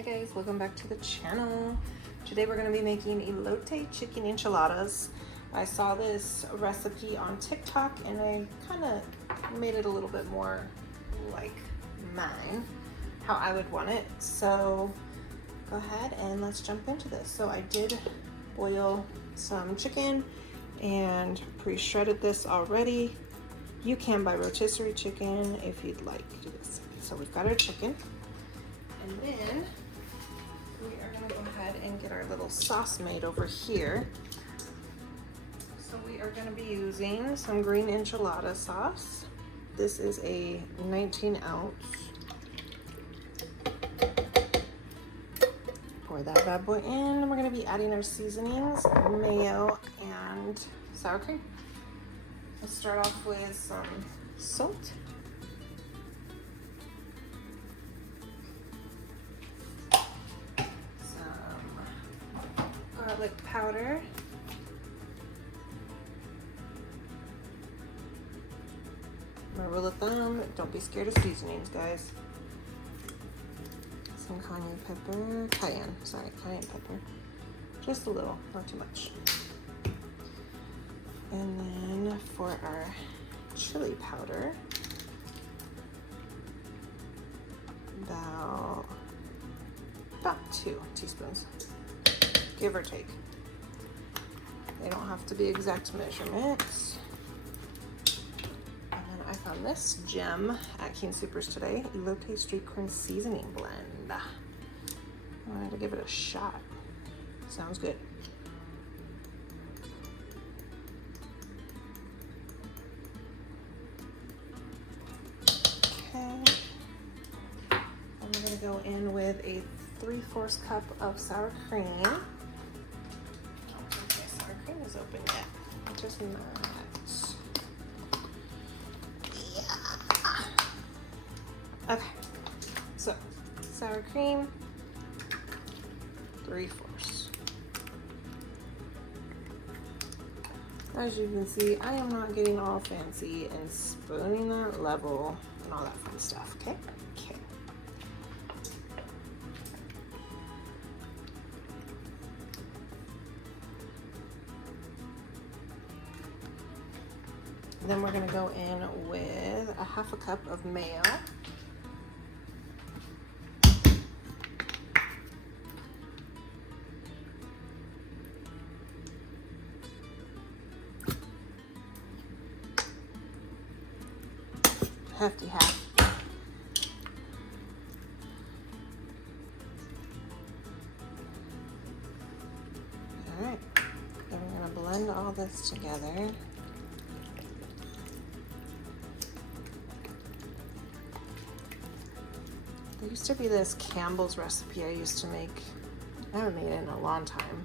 Hi guys, welcome back to the channel. Today we're going to be making elote chicken enchiladas. I saw this recipe on TikTok and I kind of made it a little bit more like mine, how I would want it. So go ahead and let's jump into this. So I did boil some chicken and pre-shredded this already. You can buy rotisserie chicken if you'd like to do this. So we've got our chicken, and then we are going to go ahead and get our little sauce made over here. So we are going to be using some green enchilada sauce. This is a 19-ounce. Pour that bad boy in. We're going to be adding our seasonings, mayo and sour cream. Let's start off with some salt. Garlic powder, my rule of thumb, don't be scared of seasonings, guys. Some cayenne pepper, just a little, not too much. And then for our chili powder, about 2 teaspoons. Give or take. They don't have to be exact measurements. And then I found this gem at King Soopers today, Elote Street Corn Seasoning Blend. I wanted to give it a shot. Sounds good. Okay. I'm gonna go in with a 3/4 cup of sour cream. Is open yet, which is not. Yeah. Okay, so sour cream, 3/4. As you can see, I am not getting all fancy and spooning that level and all that fun stuff. Okay. Then we're going to go in with a 1/2 cup of mayo. Hefty half. All right, then we're going to blend all this together. There used to be this Campbell's recipe I used to make. I haven't made it in a long time,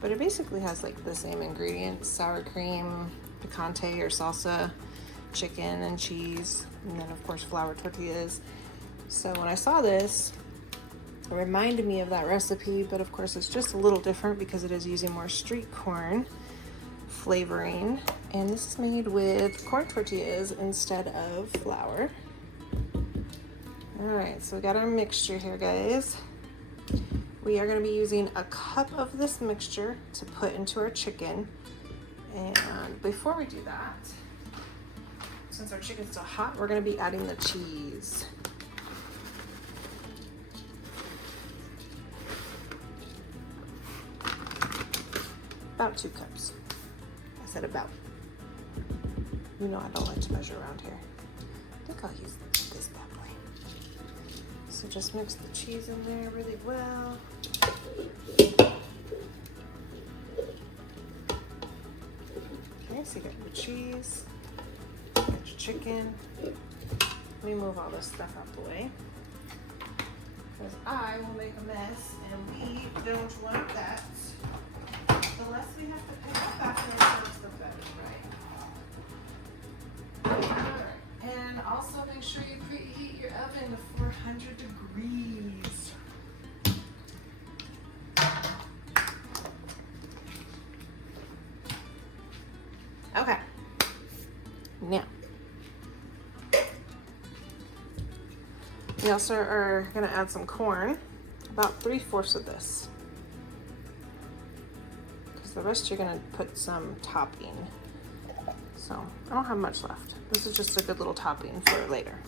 but it basically has like the same ingredients: sour cream, picante or salsa, chicken and cheese, and then of course flour tortillas. So when I saw this, it reminded me of that recipe, but of course it's just a little different because it is using more street corn flavoring, and this is made with corn tortillas instead of flour. All right, so we got our mixture here, guys. We are going to be using a cup of this mixture to put into our chicken. And before we do that, since our chicken's still hot, we're going to be adding the cheese. About 2 cups. I said about. You know I don't like to measure around here. I think I'll use this bad boy. So just mix the cheese in there really well. Okay, so you got your cheese, you got your chicken. Let me move all this stuff out the way, because I will make a mess and we don't want that. The less we have to pick up after ourselves, the better, right? Alright, and also make sure you preheat your oven to 400 degrees. Okay, now we also are going to add some corn. about 3/4 of this. Because the rest you're gonna put some topping. So I don't have much left. This is just a good little topping for later.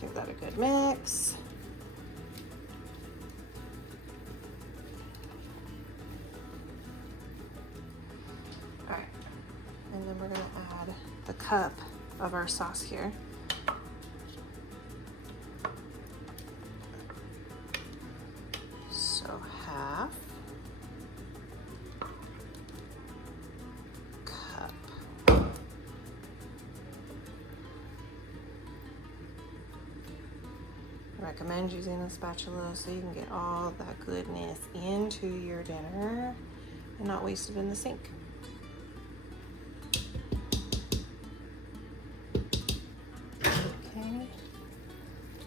Give that a good mix. All right, and then we're gonna add the cup of our sauce here. So half cup. I recommend using a spatula so you can get all that goodness into your dinner and not waste it in the sink. Okay,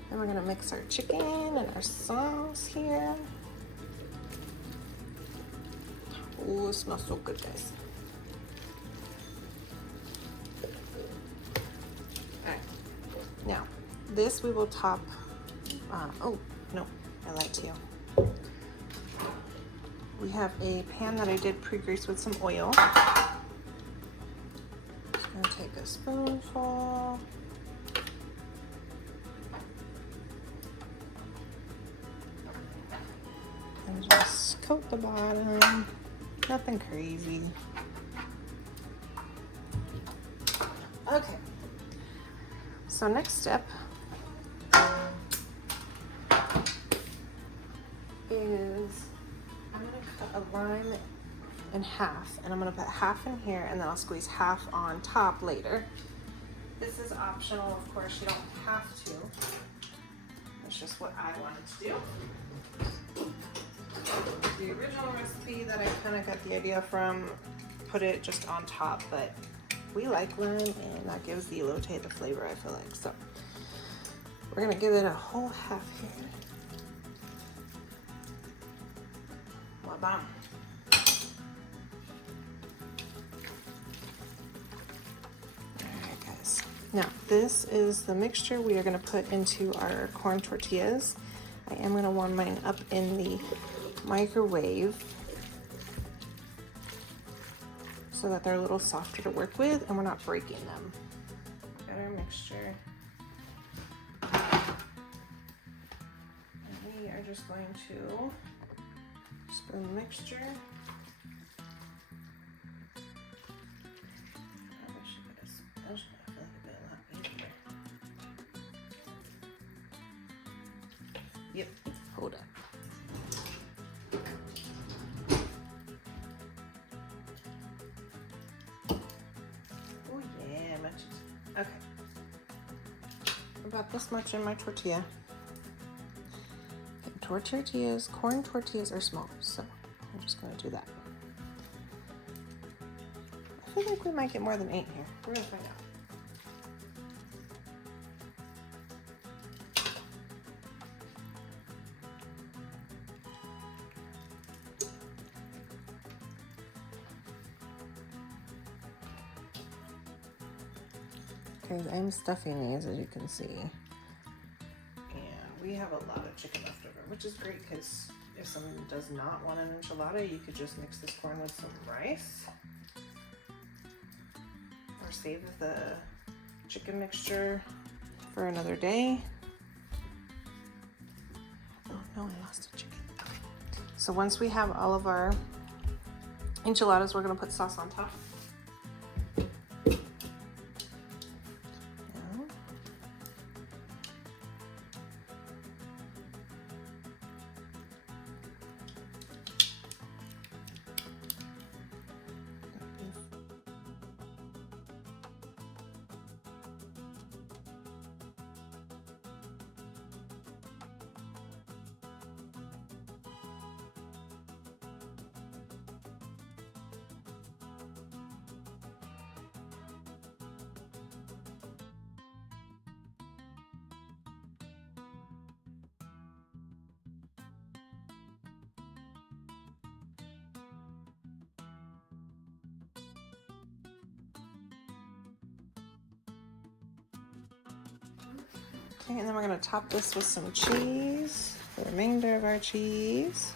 then we're gonna mix our chicken and our sauce here. Oh, it smells so good, guys. All right, now this we will top. Oh, no, I lied to you. We have a pan that I did pre-grease with some oil. Just gonna take a spoonful. And just coat the bottom. Nothing crazy. Okay, so next step is I'm gonna cut a lime in half, and I'm gonna put half in here, and then I'll squeeze half on top later. This is optional, of course, you don't have to. It's just what I wanted to do. The original recipe that I kind of got the idea from, put it just on top, but we like lime, and that gives the elote the flavor, I feel like. So we're gonna give it a whole half here. Bam. Alright guys, now this is the mixture we are going to put into our corn tortillas. I am going to warm mine up in the microwave so that they're a little softer to work with and we're not breaking them. Got our mixture. And we are just going to spoon the mixture. Probably should get a spatula. I feel like it'd be a lot easier. Yep, hold up. Oh yeah, much. Okay. About this much in my tortilla. Tortillas, corn tortillas are small, so I'm just going to do that. I feel like we might get more than 8 here. We're going to find out. Okay, I'm stuffing these, as you can see. We have a lot of chicken left over, which is great because if someone does not want an enchilada, you could just mix this corn with some rice or save the chicken mixture for another day. Oh no, I lost a chicken. Okay. So once we have all of our enchiladas, we're gonna put sauce on top. Okay, and then we're gonna top this with some cheese. the remainder of our cheese.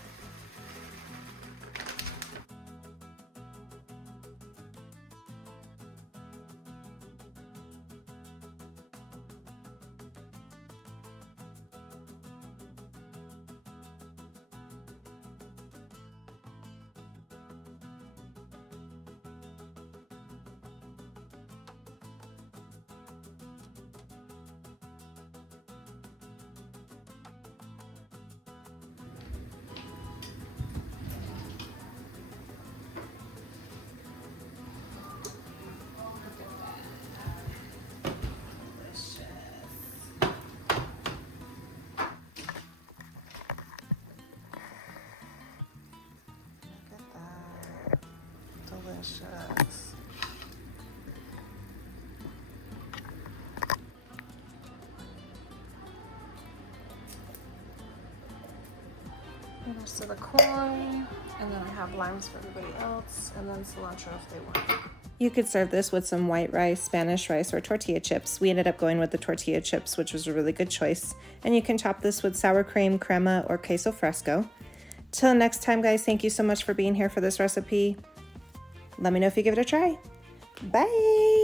Delicious. The rest of the corn, and then I have limes for everybody else, and then cilantro if they want. You could serve this with some white rice, Spanish rice, or tortilla chips. We ended up going with the tortilla chips, which was a really good choice. And you can top this with sour cream, crema, or queso fresco. Till next time, guys, thank you so much for being here for this recipe. Let me know if you give it a try. Bye!